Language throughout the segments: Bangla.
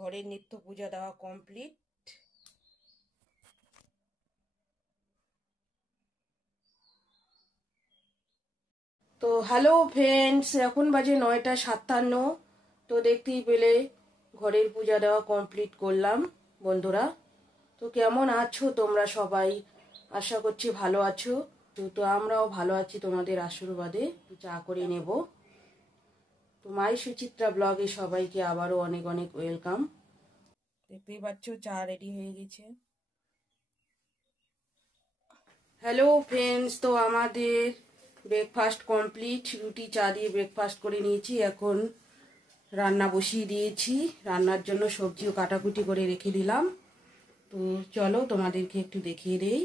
ঘরের নিত্য পূজা দেওয়া কমপ্লিট। তো হ্যালো ফ্রেন্ডস, এখন বাজে 9:57। তো দেখতেই পেলে ঘরের পূজা দেওয়া কমপ্লিট করলাম বন্ধুরা। তো কেমন আছো তোমরা সবাই? আশা করছি ভালো আছো। তো আমরাও ভালো আছি তোমাদের আশীর্বাদে। চা করে নেব। তো মাই সুচিত্রা ব্লগে সবাইকে আবারও অনেক অনেক ওয়েলকাম। দেখতেই পাচ্ছ চা রেডি হয়ে গেছে। হ্যালো ফ্রেন্ডস, তো আমাদের ব্রেকফাস্ট কমপ্লিট। রুটি চা দিয়ে ব্রেকফাস্ট করে নিয়েছি। এখন রান্না বসিয়ে দিয়েছি। রান্নার জন্য সবজিও কাটাকুটি করে রেখে দিলাম। তো চলো তোমাদেরকে একটু দেখিয়ে দেই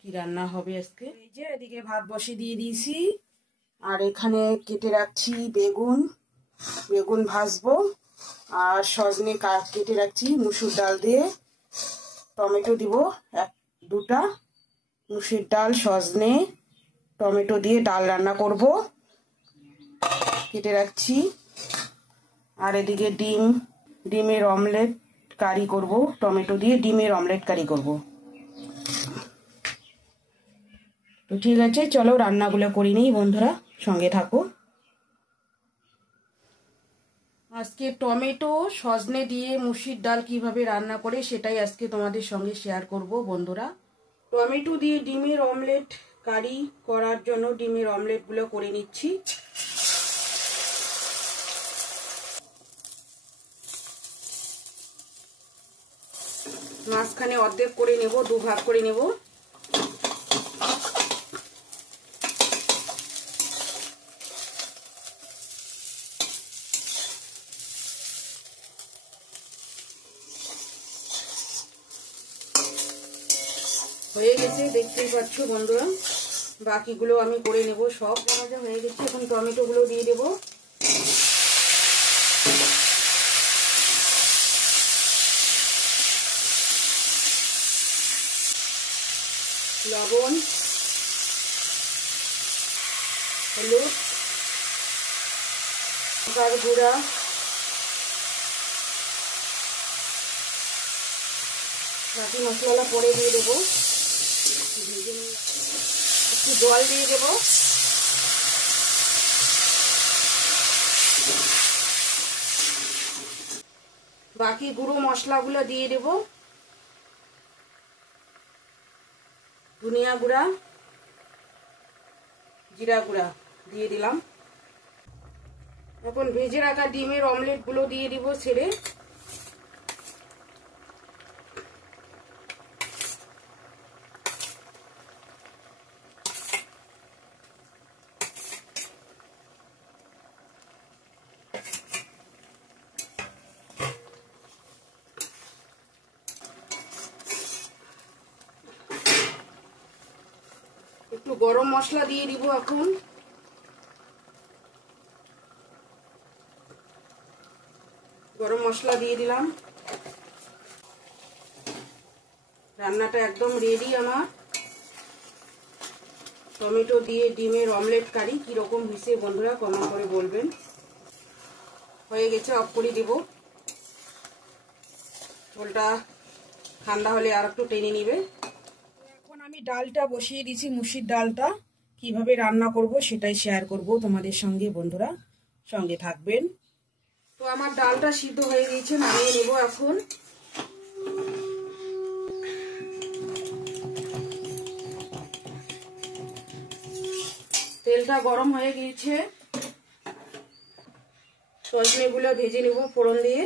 কি রান্না হবে আজকে। এই যে এদিকে ভাত বসিয়ে দিয়ে দিয়েছি, আর এখানে কেটে রাখছি বেগুন। বেগুন ভাজবো, আর সজনে কেটে রাখছি মুসুর ডাল দিয়ে। টমেটো দিব দুটা। মুসুর ডাল, সজনে, টমেটো দিয়ে ডাল রান্না করব, কেটে রাখছি। আর এদিকে ডিমের অমলেট কারি করব। টমেটো দিয়ে ডিমের অমলেট কারি করব। তো ঠিক আছে, চলো রান্নাগুলো করে নিই বন্ধুরা, সঙ্গে থাকো। আজকে টমেটো সজনে দিয়ে মুসুর ডাল কিভাবে রান্না করে সেটাই আজকে তোমাদের সঙ্গে শেয়ার করব বন্ধুরা। টমেটো দিয়ে ডিমের অমলেট কারি করার জন্য ডিমের অমলেটগুলো করে নিচ্ছি। মাঝখানে অর্ধেক করে নেব, দুভাগ করে নেব। হয়ে গেছে, দেখতেই পাচ্ছ বন্ধুরা। বাকিগুলো আমি করে নেব। সব ভাজা হয়ে গেছে। এখন টমেটোগুলো দিয়ে দেব। লবণ, হলুদ, লঙ্কার গুঁড়া, বাকি মশলা পরে দিয়ে দেবো। একটু জল দিয়ে দেবো। বাকি গুঁড়ো মশলাগুলো দিয়ে দেবো। ধনিয়া গুঁড়া, জিরা গুঁড়া দিয়ে দিলাম। এখন ভেজে রাখা ডিমের অমলেটগুলো দিয়ে দিব ছেড়ে। একটু গরম মশলা দিয়ে দিব এখন। গরম মশলা দিয়ে দিলাম। রান্নাটা একদম রেডি আমার। টমেটো দিয়ে ডিমের অমলেট কারি কিরকম হয়েছে বন্ধুরা কমেন্ট করে বলবেন। হয়ে গেছে, অফ করে দেব। ঝোলটা ঠান্ডা হলে আর একটু টেনে নিবে। এখন আমি ডালটা বসিয়ে দিয়েছি। মুসুর ডালটা কিভাবে রান্না করব সেটাই শেয়ার করব তোমাদের সঙ্গে বন্ধুরা, সঙ্গে থাকবেন। তো আমার ডালটা সিদ্ধ হয়ে গেছে, নামিয়ে নেব এখন। তেলটা গরম হয়ে গিয়েছে। সজনেগুলো ভেজে নেব ফোড়ন দিয়ে।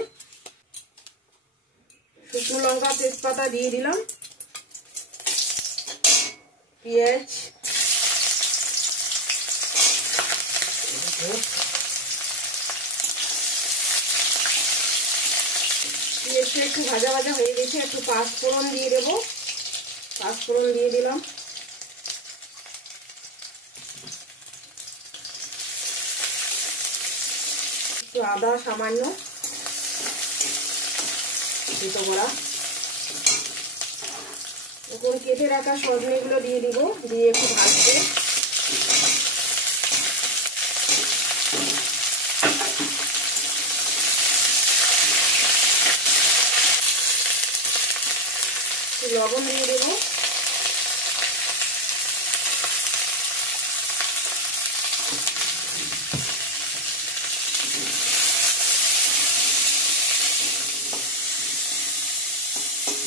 শুকনো লঙ্কা, তেজপাতা দিয়ে দিলাম। পেঁয়াজ, পেঁয়াজটা একটু ভাজা ভাজা হয়ে গেছে। একটু পাঁচফোড়ন দিয়ে দেবো। পাঁচফোড়ন দিয়ে দিলাম। একটু আদা সামান্য দুটো করা। এখন কেটে রাখা সজনেগুলো দিয়ে দিব, দিয়ে একটু ভাজবো। লবণ দিয়ে দেবো।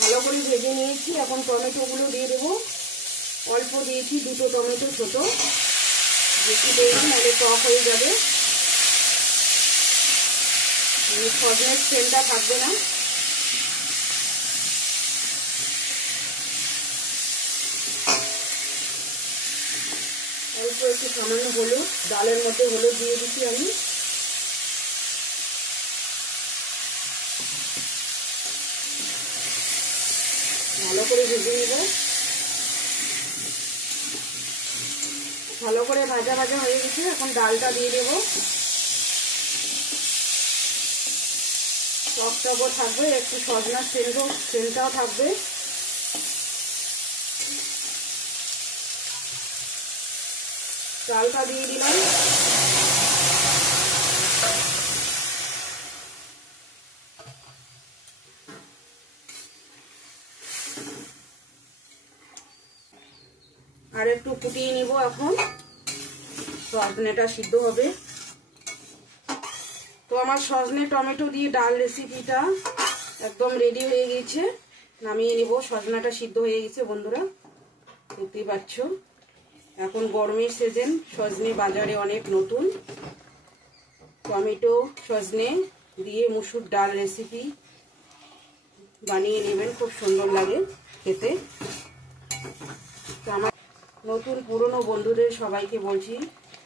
ভালো করে ভেজে নিয়েছি। এখন টমেটোগুলো দিয়ে দেবো। অল্প দিয়েছি, 2টো টমেটো ছোট, বেশি দেয়নি নাহলে টক হয়ে যাবে, সজনের স্মেলটা থাকবে না। অল্প একটু সামান্য হলুদ, ডালের মধ্যে হলুদ দিয়ে দিচ্ছি আমি। ভালো করে ভেজে নেব। ভালো করে ভাজা ভাজা হয়ে গেছে। এখন ডালটা দিয়ে দেবো। টকটকও থাকবে, একটু সজনার সেন্টটাও থাকবে। ডালটা দিয়ে দিলাম। আর একটু ফুটিয়ে নিব। এখন সজনেটা সিদ্ধ হবে। তো আমার সজনে টমেটো দিয়ে ডাল রেসিপিটা একদম রেডি হয়ে গেছে। নামিয়ে নিব। সজনাটা সিদ্ধ হয়ে গেছে বন্ধুরা, দেখতেই পাচ্ছ। এখন গরমের সিজন, সজনে বাজারে অনেক নতুন। টমেটো সজনে দিয়ে মুসুর ডাল রেসিপি বানিয়ে নেবেন, খুব সুন্দর লাগে খেতে। তো আমার নতুন পুরনো বন্ধুদের সবাইকে বলছি,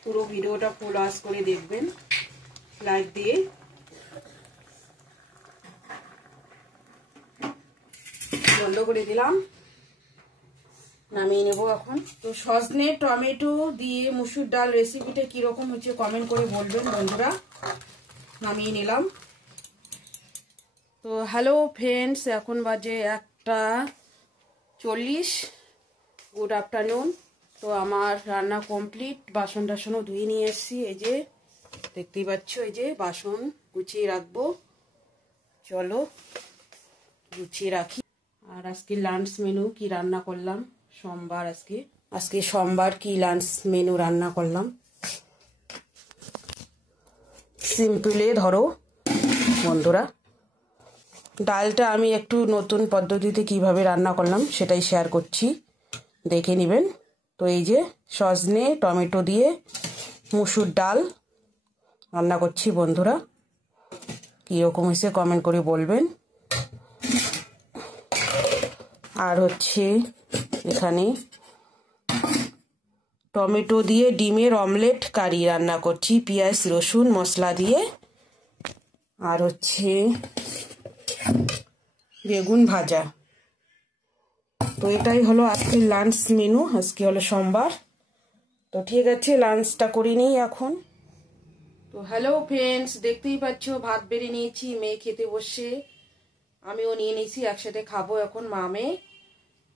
পুরো ভিডিওটা ফুল ওয়াচ করে দেখবেন, লাইক দিয়ে। বন্ধ করে দিলাম, নামিয়ে নেব এখন। তো সজনে টমেটো দিয়ে মুসুর ডাল রেসিপিটা কিরকম হচ্ছে কমেন্ট করে বলবেন বন্ধুরা। নামিয়ে নিলাম। তো হ্যালো ফ্রেন্ডস, এখন বাজে 1:40। Good afternoon. তো আমার রান্না কমপ্লিট। বাসন টাসনও ধুয়ে নিয়ে এসেছি। এই যে দেখতেই পাচ্ছ, এই যে বাসন গুছিয়ে রাখবো। চলো গুছিয়ে রাখি। আর আজকে লাঞ্চ মেনু কি রান্না করলাম, সোমবার আজকে সোমবার কি লাঞ্চ মেনু রান্না করলাম, সিম্পলে ধরো বন্ধুরা। ডালটা আমি একটু নতুন পদ্ধতিতে কিভাবে রান্না করলাম সেটাই শেয়ার করছি, দেখে নেবেন। তো এই যে সজনে টমেটো দিয়ে মুসুর ডাল রান্না করছি বন্ধুরা। কীরকম হয়েছে কমেন্ট করে বলবেন। আর হচ্ছে এখানে টমেটো দিয়ে ডিমের অমলেট কারি রান্না করছি, পেঁয়াজ রসুন মশলা দিয়ে। আর হচ্ছে বেগুন ভাজা। তো এটাই হলো আজকের লাঞ্চ মেনু। আজকে হলো সোমবার। তো ঠিক আছে, লাঞ্চটা করে নিই এখন। তো হ্যালো ফ্রেন্ডস, দেখতেই পাচ্ছ ভাত বেড়ে নিয়েছি, মেয়ে খেতে বসে, আমিও নিয়ে নিয়েছি, একসাথে খাবো এখন মা মেয়ে।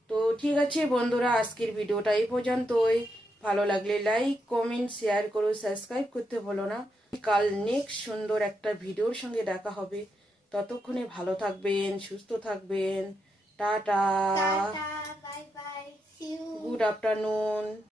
তো ঠিক আছে বন্ধুরা, আজকের ভিডিওটা এই পর্যন্তই। ভালো লাগলে লাইক কমেন্ট শেয়ার করো, সাবস্ক্রাইব করতে ভুলো না। কাল নেক্সট সুন্দর একটা ভিডিওর সঙ্গে দেখা হবে। ততক্ষণে ভালো থাকবেন, সুস্থ থাকবেন। Tata, good afternoon.